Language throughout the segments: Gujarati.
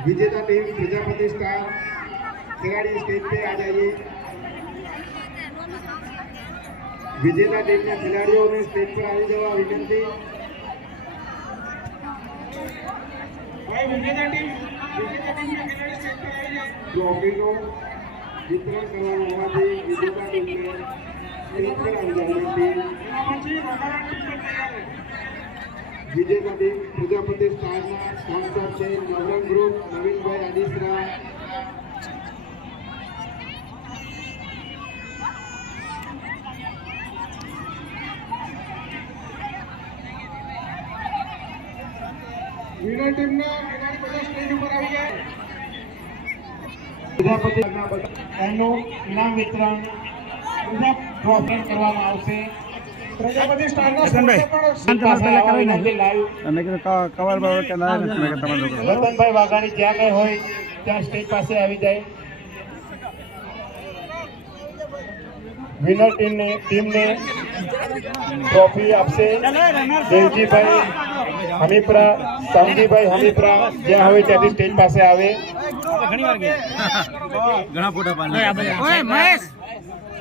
विजेता टीम प्रजापति स्टार खिलाड़ी स्टेज पे आ जाइए विजेता टीम के खिलाड़ियों ने स्टेज पर આવી જવા વિનંતી ભાઈ વિજેતા ટીમ વિજેતા ટીમના ખેલાડી સ્ટેજ પર આવી જાય ટ્રોફીનું વિતરણ કરવાનું હોવાથી વિજેતા ટીમને સ્ટેજ પર આવી જવા વિનંતી વિજેતા ટીમ પ્રજાપતિ સ્ટારના સ્પોન્સર છે નવરંગ ગ્રુપ નવીનભાઈ આડિસરા વિનર ટીમના ખેલાડી બધા સ્ટેજ ઉપર આવી જાય પ્રજાપતિના બધા એનું ઇનામ વિતરણ કરવામાં આવશે. પ્રજાપતિ રતનભાઈ, વાઘાણી જ્યાં કઈ હોય ત્યાં સ્ટેજ પાસે આવી જાય. વિનર ટીમને ટીમને ટ્રોફી આપશે દેવજીભાઈ હમીપરા સમજીભાઈ હમીપરા જ્યાં હોય ત્યાંથી સ્ટેજ પાસે આવે. ઘણા ફોટા પાડે ઓય મહેશ!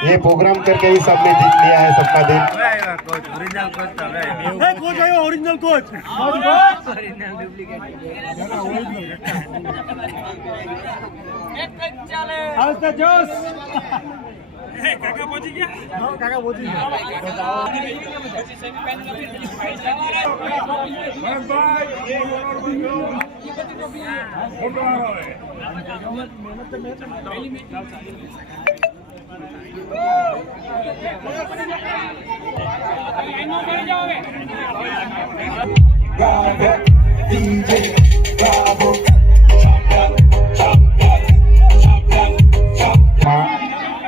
ये प्रोग्राम करके ही सबने जीत लिया है सबका दिन कोच ओरिजिनल कोच मेहनत પહોંચી ગયા કાકા પહોંચી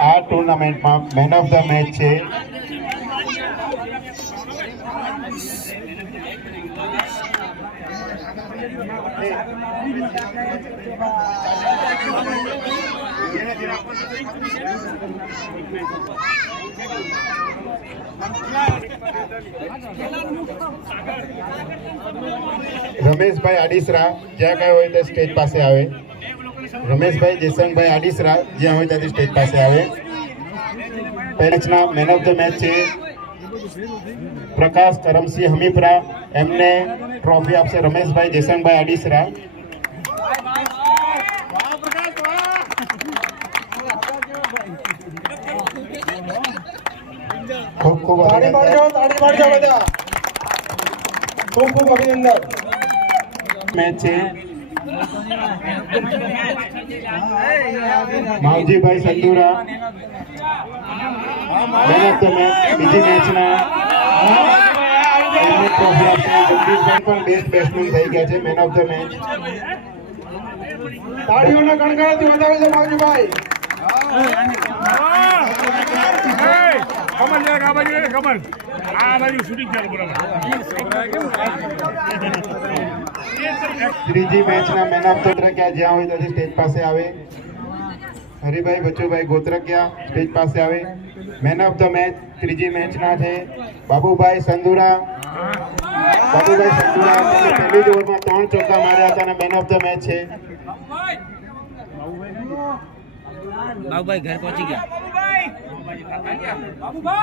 આ ટુર્નામેન્ટમાં મેન ઓફ ધ મેચ છે રમેશભાઈ આડીસરા જ્યાં કઈ હોય તે સ્ટેજ પાસે આવે રમેશભાઈ જયસંગભાઈ આડીસરા જ્યાં હોય ત્યાંથી સ્ટેજ પાસે આવે મેચના મેન ઓફ ધ મેચ છે પ્રકાશ કરમસિંહ હમીપરા એમને ટ્રોફી આપશે રમેશભાઈ જયસંગભાઈ આડીસરા ખૂબ ખૂબ તાળી પાડજો તાળી પાડજો બધા. ખૂબ ખૂબ અભિનંદન મેચ છે. Mavjibhai Santura man of the match બીજી મેચના જગદીશભાઈ પણ બેસ્ટ બેટ્સમેન થઈ ગયા છે મેન ઓફ ધ મેચ તાળીઓના ગણગણાથી વધાવે છે માવજીભાઈ. કમલ જરાક આ બાજુ કમલ આ બાજુ શૂટિંગ ચાલુ બરાબર ત્રીજી મેચના મેન ઓફ ધ ગોત્રકિયા જ્યાં હોય ત્યાંથી સ્ટેજ પાસે આવે. હરિભાઈ બચુભાઈ ગોત્રકિયા સ્ટેજ પાસે આવે. મેન ઓફ ધ મેચ ત્રીજી મેચના છે. બાબુભાઈ સંધુરા. બાબુભાઈ સંધુરા ત્રણ ચોક્કા માર્યા હતા અને મેન ઓફ ધ મેચ છે. બાબુભાઈ ઘર પહોંચી ગયા.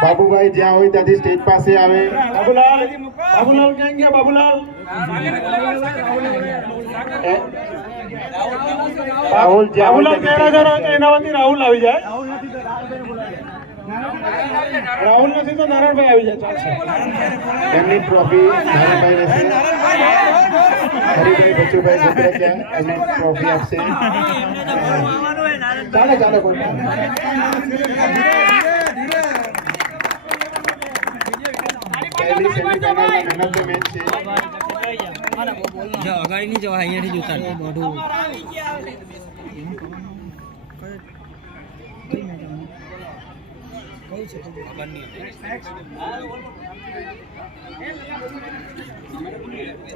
બાબુભાઈ. જ્યાં હોય ત્યાંથી સ્ટેજ પાસે આવે. બાબુલાલ. બાબુલાલ ક્યાં ગયા બાબુલાલ? રાહુલ જ્યાં stage એના વતી રાહુલ આવી જાય. રાહુલ નથી તો નારાયણભાઈ આવી જાય ચાલશે એમની ટ્રોફી નારાયણભાઈ રહેશે હરિભાઈ બચુભાઈ એમને ટ્રોફી આપશે. ચાલે ચાલે કોઈ પહેલી semifinal man of the match છે. જો અગાડી નહીં જવા અહીંયાથી જોતા મોઢું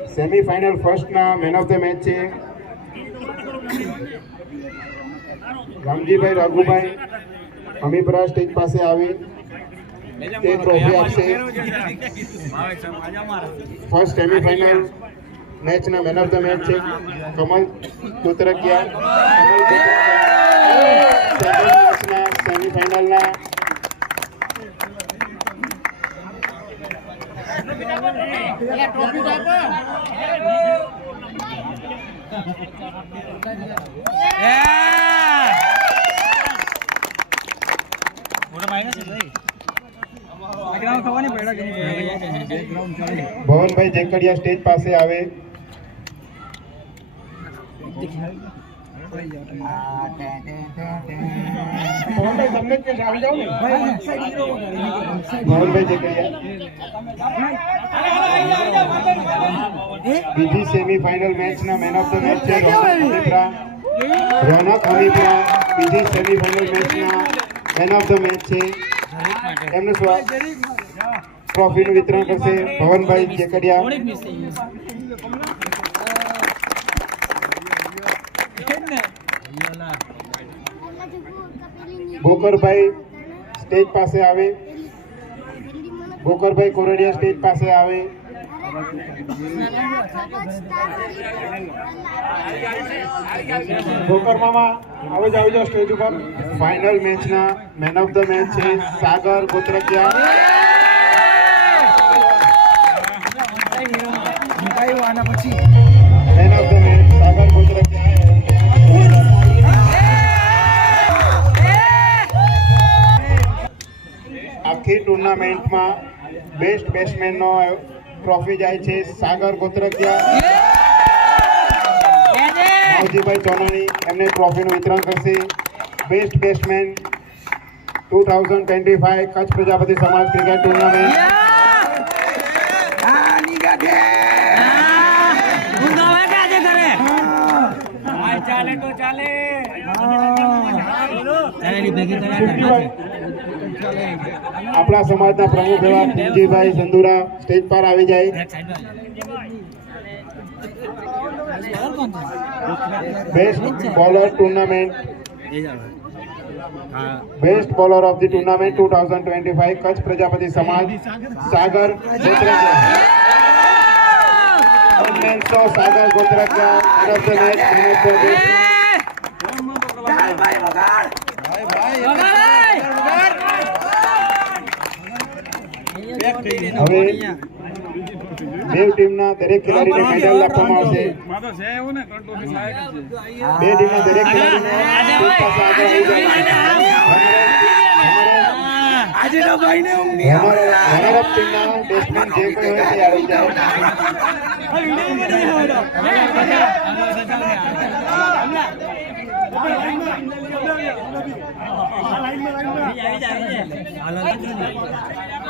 સેમીફાઇનલ ફર્સ્ટના મેન ઓફ ધ મેચ છે રામજીભાઈ રાઘુભાઈ અમીપરા સ્ટેજ પાસે આવી તે ટ્રોફી આપશે ફર્સ્ટ સેમીફાઇનલ મેચના મેન ઓફ ધ મેચ છે કમલ કુતરકિયા કમલ કુતરકિયા સેકન્ડ મેચના સેમીફાઇનલના ભવનભાઈ જેકડિયા સ્ટેજ પાસે આવે. ભવનભાઈ જેકડિયા. બીજી સેમીફાઇનલ મેચના મેન ઓફ ધ મેચ છે રોનક હમીપરા રોનક હમીપરા બીજી સેમીફાઇનલ મેચના મેન ઓફ ધ મેચ છે એમનું સ્વાગત ટ્રોફીનું વિતરણ કરશે ભવનભાઈ જેકડિયા ગોકરભાઈ સ્ટેજ પાસે આવે ગોકરભાઈ કોરડિયા સ્ટેજ પાસે આવે. ગોકર મામા, આવી જાઓ આવી જાઓ સ્ટેજ ઉપર. મેન ઓફ ધ મેચ છે, Sagar Gotrakiya man of the match Sagar આખી ટુર્નામેન્ટમાં બેસ્ટ બેટ્સમેનનો ટ્રોફી જાય છે સાગર ગોત્રકિયા માવજીભાઈ ચોનાણી એમને ટ્રોફીનું વિતરણ કરશે best batsman two thousand twenty five Kutch Prajapati સમાજ ક્રિકેટ ટુર્નામેન્ટ ચાલે તો ચાલે આપણા સમાજના પ્રમુખ એવા કુંજીભાઈ સંધુરા સ્ટેજ પર આવી જાય. Best bowler tournament best bowler of the tournament two thousand twenty five Kutch Prajapati સમાજ, સાગર ગોત્રકિયા સાગર ગોત્રકિયા હવે બે ટીમના દરેક ખેલાડીને મેડલ આપવામાં આવશે બે ટીમના દરેક ખેલાડીને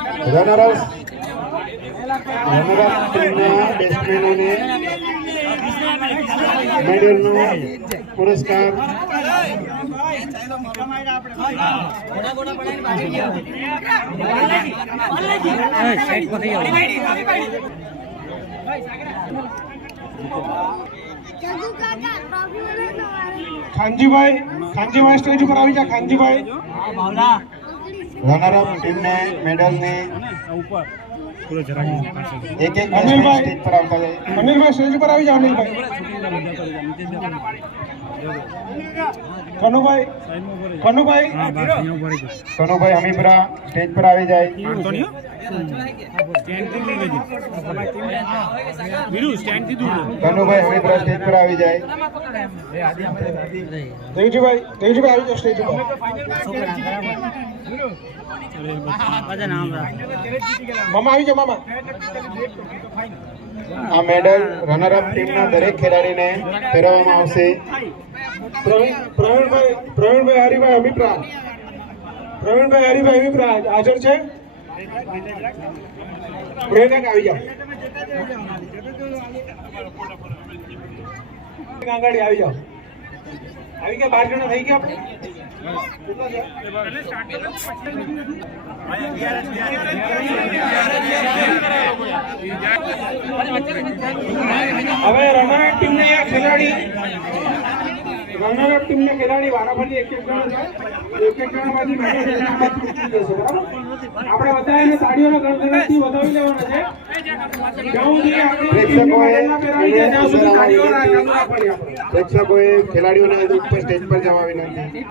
સ્ટેજ પાસે આગળ આવી જાય રનર અપ ટીમના બેટ્સમેન જે કોઈ હોય તે આવી જાય રનરસ રનરઅપ ટીમના બેટ્સમેનોને મેડલનો પુરસ્કાર. ખાનજીભાઈ ખાનજીભાઈ સ્ટેજ ઉપર આવી જા, ખાનજીભાઈ. રનરઅપ ટીમને મેડલને એક એક અનિલભાઈ. સ્ટેજ પર આવતા અનિલભાઈ સ્ટેજ ઉપર આવી જાઓ અનિલભાઈ કનુભાઈ કનુભાઈ. કનુભાઈ હમીપરા સ્ટેજ પર આવી જાય. કનુભાઈ હમીપરા સ્ટેજ પર આવી જાય. દેવજીભાઈ દેવજીભાઈ આવી જાઓ સ્ટેજ ઉપર. મામા આવી જાઓ મામા. આ મેડલ રનર અપ ટીમના દરેક ખેલાડીને ફેરવવામાં આવશે. પ્રવીણ, પ્રવીણભાઈ પ્રવીણભાઈ હરિભાઈ અભિપ્રાય. પ્રવીણભાઈ હરિભાઈ અભિપ્રાય. હાજર છે? પ્રેરક આવી જાઓ. આગળ આવી જાઓ. આવી ગયા? બાર જણા થઈ ગયા હવે ટીમને એક ખેલાડી રનરઅપ ટીમને ખેલાડી વારાફરતી એક એક જણ જાય એક એક જણામાંથી બરાબર? આપણે બધાને તાળીઓના ગણગણાટથી વધાવી લેવાનો છે. પ્રેક્ષકોએ ખેલાડીઓને ઉપર સ્ટેજ પર જવા વિનંતી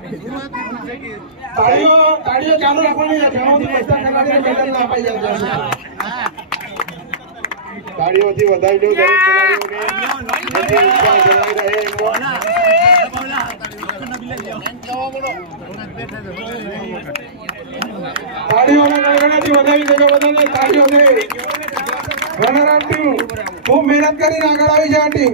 તાળીઓ તાળીઓ ચાલુ રાખવાની છે જ્યાં સુધી ખેલાડીને મેડલ ના અપાઈ જાય તાળીઓથી વધાવી દઉં દરેક ખેલાડીઓને જેથી રહે એમનો તાળીઓના ટીમ ખૂબ મહેનત કરીને આગળ આવી છે આ ટીમ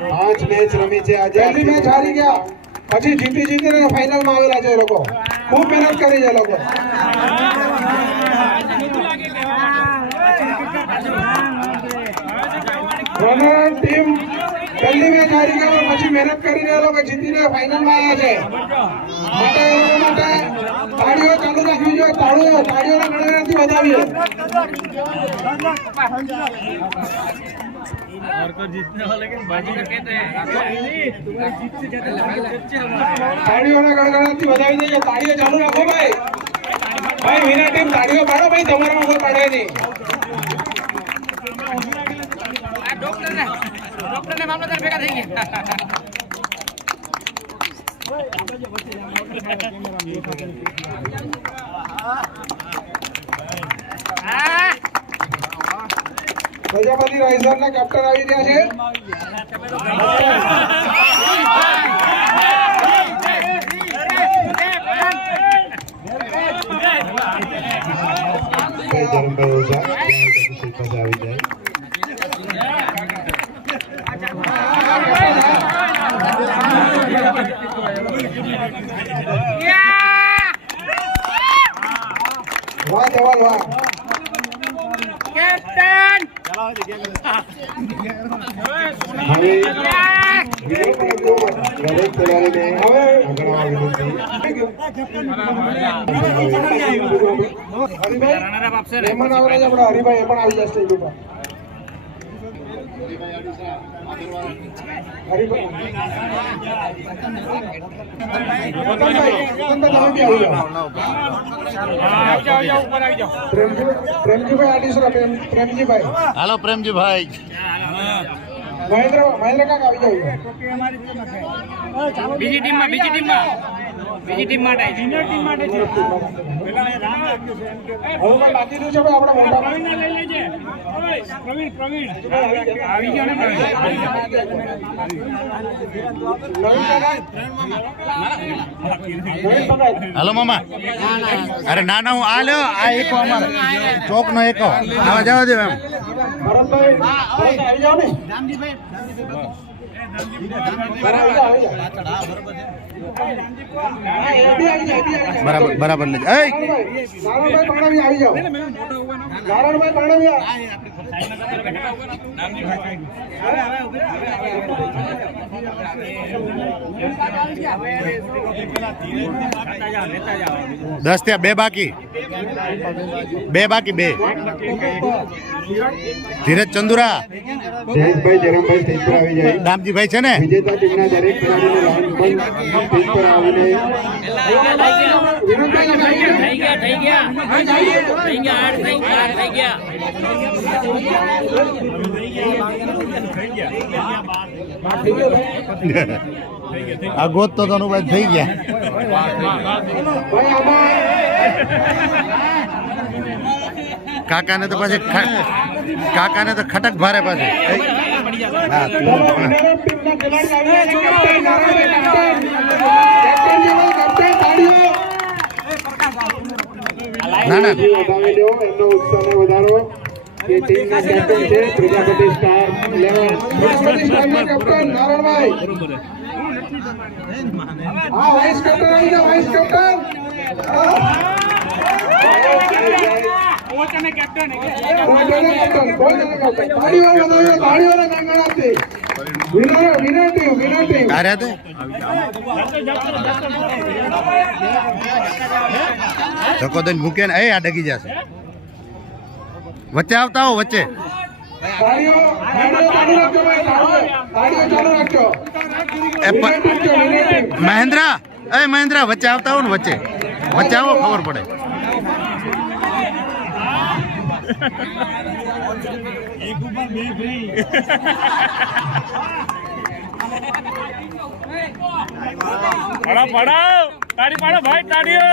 પાંચ મેચ રમી છે આજે. પહેલી મેચ હારી ગયા, પછી જીતી જીતીને ફાઇનલમાં આવેલા છે લોકો. ખૂબ મહેનત કરી છે લોકો. રનર ટીમ પહેલી મેચ હારી પછી મહેનત કરીને એ લોકો જીતીને ફાઇનલમાં આવ્યા છે. માટે એ માટે તાળીઓ ચાલુ રાખવી જોઈએ. તાળીઓ, તાળીઓના ગણગણાટથી વધાવીએ. તાળીઓના ગણગણાટથી વધાવી દઈએ. તાળીઓ ચાલુ રાખો ભાઈ. ભાઈ, વિના ટીમ તાળીઓ પાડો ભાઈ. તમારા કોઈ પાડે નહીં. પ્રજાપતિ મામલતદાર ભેગા થઈ ગયા છે ભાઈ ધરમભાઈ ઓઝા ત્યાં પછી સ્ટેજ પાસે આવી જાય વાહ જવાન વાહ હવે વિનંતીઓ દરેક ખેલાડીને આગળ આવવા વિનંતી હરિભાઈ મહેમાન આવે છે આપણા હરિભાઈ એ પણ આવી જશે સ્ટેજ ઉપર હરિભાઈ રતનભાઈ, રતનભાઈ તમે બી આવી જાઓ પ્રેમજી પ્રેમજીભાઈ આડીસરા પ્રેમ પ્રેમજીભાઈ હાલો પ્રેમજીભાઈ. મહેન્દ્ર મહેન્દ્ર કાકા આવી જાઓ બીજી ટીમમાં બીજી ટીમમાં. બીજી ટીમ માટે હવે કોઈ બાકી રહ્યું છે આપણા મોટા પ્રવીણ પ્રવીણ આવી ગયો ને નવીન કાકા નવીન કાકા હાલો મામા અરે ના ના હું આ લ્યો આ એક અમારો ચોક નો એક આવા જવા દેવા એમ રામજીભાઈ રામજીભાઈ બરાબર, બરાબર બરાબર લેજો એ નારાયણભાઈ આવી જાઓ નારાયણભાઈ પાણાવી દસ ત્યાં બે બાકી. બે બાકી બે. ધીરજ ચંદુરા. જયેશભાઈ જયરામભાઈ આવી જાય. દામજીભાઈ છે ને? વિજેતા ટીમના દરેક ખેલાડીને સ્ટેજ પર આવીને વિનોદભાઈ તમે આવી જાઓ. થઈ ગયા થઈ ગયા થઈ ગયા આઠ થઈ ગયા આઠ થઈ ગયા હા, થઈ ગયો ભાઈ. આ ગોત તો તનું ભાઈ થઈ ગયા કાકાને તો પછી ખ- કાકાને તો ખટક ભારે પાછી ના, ના. વધારો કે સ્ટાર ધક્કો દઈને મૂકે ને. એ આ ડગી જશે. વચ્ચે આવતા હો વચ્ચે. મહેન્દ્ર એ મહેન્દ્ર વચ્ચે આવતા હો ને વચ્ચે. વચ્ચે આવો ખબર પડે. પાડો પાડો તાળી પાડો ભાઈ તાળીઓ.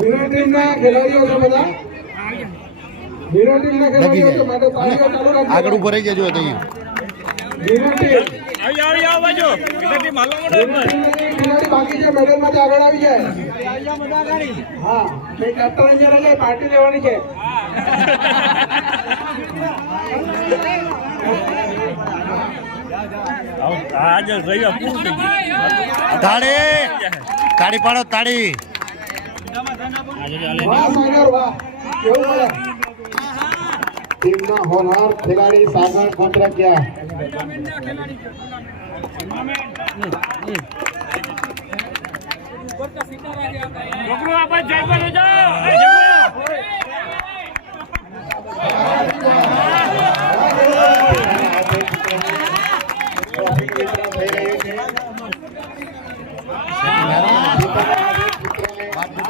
વિનર ટીમના ખેલાડીઓ છે બધા? વિનર ટીમના ખેલાડીઓ છે? માટે તાળીઓ ચાલુ રાખજો. આગળ ઊભો રહી જજો તો અહીંયા ટીમ આવી આવી આવો બાજુ કેટલી માલો વિનર ટીમના જે ખેલાડી બાકી છે મેડલમાંથી આગળ આવી જાય હા તે કેપ્ટન અહીંયા રહે પાર્ટી લેવાની છે. આજે ગયો પૂરું થઈ ગયું તાળી! તાળી પાડો તાળી ટીમના હોનહાર ખેલાડી સાગર ગોત્રકિયા છોકરો આપણે જય બોલો જાઓ એ જગો. ટ્રોફી વિતરણ થઈ રહ્યું છે ટ્રોફીનું વિતરણ થઈ રહ્યું છે લાસ્ટ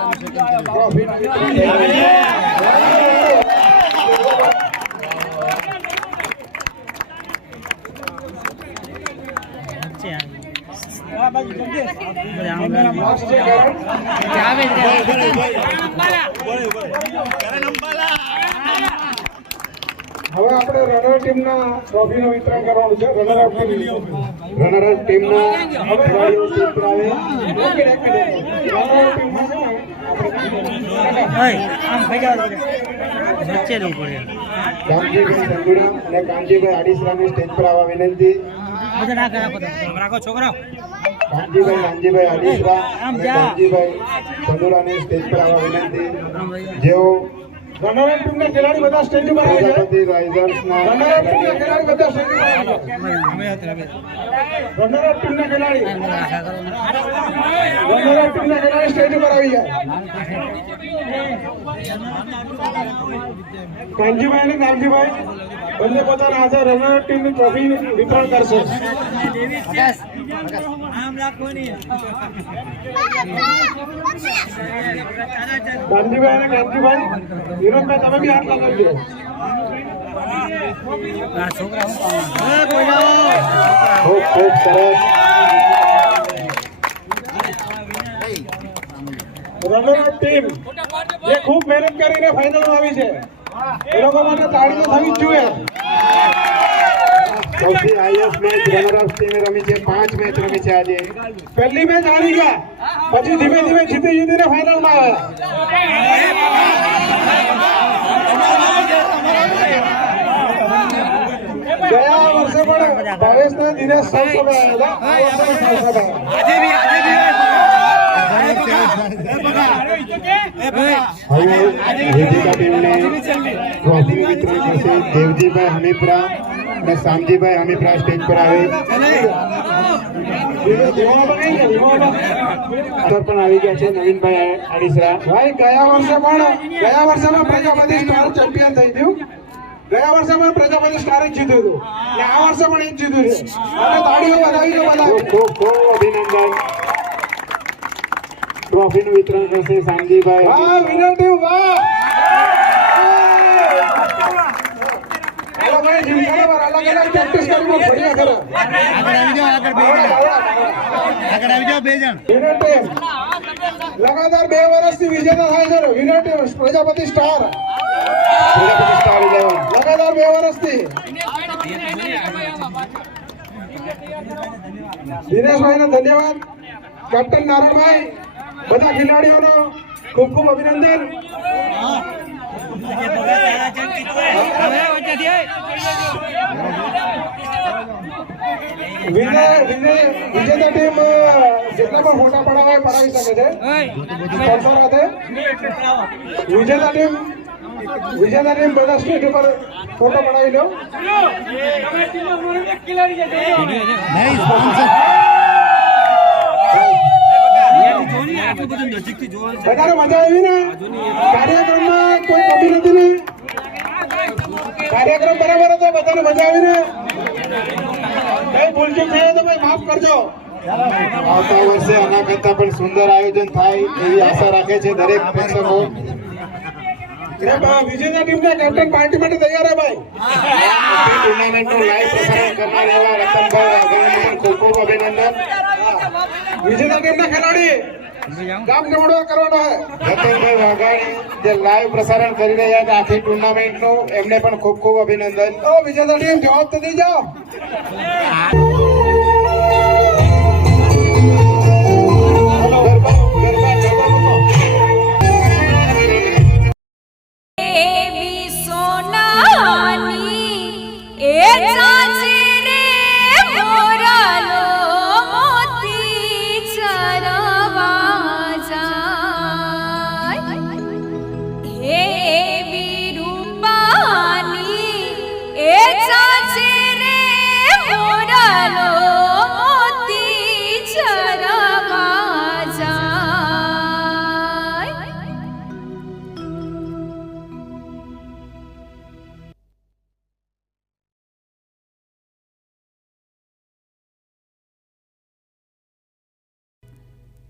છે કરણ હવે આપણે રનર ટીમના ટ્રોફીનું વિતરણ કરવાનું છે. રનર અપ રનરઅપ ટીમના ખેલાડીઓ સ્ટેજ આવે રનર કામજીભાઈ અને કામજીભાઈ આડીસરાને સ્ટેજ પર આવવા વિનંતી. રાખો કામજીભાઈ રામજીભાઈ આડીસરા અને સંગુડાને સ્ટેજ પર આવવા વિનંતી. જેઓ રનર અપ ટીમના ખેલાડી બધા સ્ટેજ ઉપર આવે છે. રાઇઝર્સના ટીમના ખેલાડી બધા સ્ટેજ ઉપર આવે છે. રનર ટીમના ખેલાડી. રનર ટીમના ખેલાડી સ્ટેજ ઉપર આવી જાય કાનજીભાઈ અને કામજીભાઈ બંને પોતાના હાથે રનર અપ ટીમની ટ્રોફી વિતરણ કરશે. તમે બી હાથ લગાવજો ખૂબ ખૂબ મહેનત કરીને ફાઇનલ આવી છે એ લોકો માટે તાળીઓ થવી જ જોઈએ સૌથી હાઈએસ્ટ મેચ રનરઅપ ટીમે રમી છે. પાંચ મેચ રમી છે આજે. પહેલી મેચ હારી ગયા. પછી ધીમે ધીમે જીતી જીતીને ફાઇનલમાં આવ્યા. ગયા વર્ષે પણ ભાવેશ ને દિનેશ સૌ સમય આવેલા આ વર્ષે પણ સૌ સમય હવે વિજેતા ટીમને ટ્રોફીનું વિતરણ કરશે દેવજીભાઈ હમીપરા અને શામજીભાઈ હમીપરા સ્ટેજ પર આવે. પણ આવી ગયા છે નવીનભાઈ અડીસરા ભાઈ ગયા વર્ષે પણ ગયા વર્ષે પણ પ્રજાપતિ સ્ટાર ચેમ્પિયન થઈ ગયું. ગયા વર્ષે પણ પ્રજાપતિ સ્ટાર જ જીત્યું હતું. આ વર્ષે પણ એ જ જીત્યું છે. અને તાળીઓ બધાવી બધા. ખૂબ ખૂબ ખૂબ અભિનંદન. ટ્રોફીનું વિતરણ કરશે શામજીભાઈ વાહ વિનર ટીમ વાહ. બે જણ લગાતાર બે વર્ષથી વિજેતા થાય છે પ્રજાપતિ સ્ટાર પ્રજાપતિ લગાતાર બે વર્ષથી દિનેશભાઈને ધન્યવાદ. કેપ્ટન નારાયણભાઈ, બધા ખેલાડીઓનો ખૂબ ખૂબ અભિનંદન. વિજેતા ટીમ જેટલા પણ ફોટા પડાવે પડાવી શકે છે સ્પોન્સર સાથે વિજેતા ટીમ વિજેતા ટીમ બધા સ્ટેજ ઉપર ફોટો પડાવી લો નહીં સ્પોન્સર મજા આવી ને કાર્યક્રમમાં કોઈ કમી નથી ને? કાર્યક્રમ બરાબર હતો, બધાને મજા આવી ને? કઈ ભૂલચૂક થઈ તો ભાઈ માફ કરજો. આવતા વર્ષે આના કરતા પણ સુંદર આયોજન થાય એવી આશા રાખે છે દરેક પ્રેક્ષકો. વિજેતા ટીમના કેપ્ટન પાર્ટી માટે તૈયાર હે ભાઈ. ટુર્નામેન્ટનું લાઈવ પ્રસારણ કરનાર એવા રતનભાઈ વાઘાણીને પણ ખૂબ ખૂબ ટીમના ખેલાડી. ગામ નિમણો કરવાનો હે. જતનભાઈ વાઘાણી જે લાઈવ પ્રસારણ કરી રહ્યા છે આખી ટુર્નામેન્ટનું એમને પણ ખૂબ ખૂબ અભિનંદન. તો વિજેતા ટીમ જવાબ તો દઈ જાઓ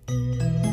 Música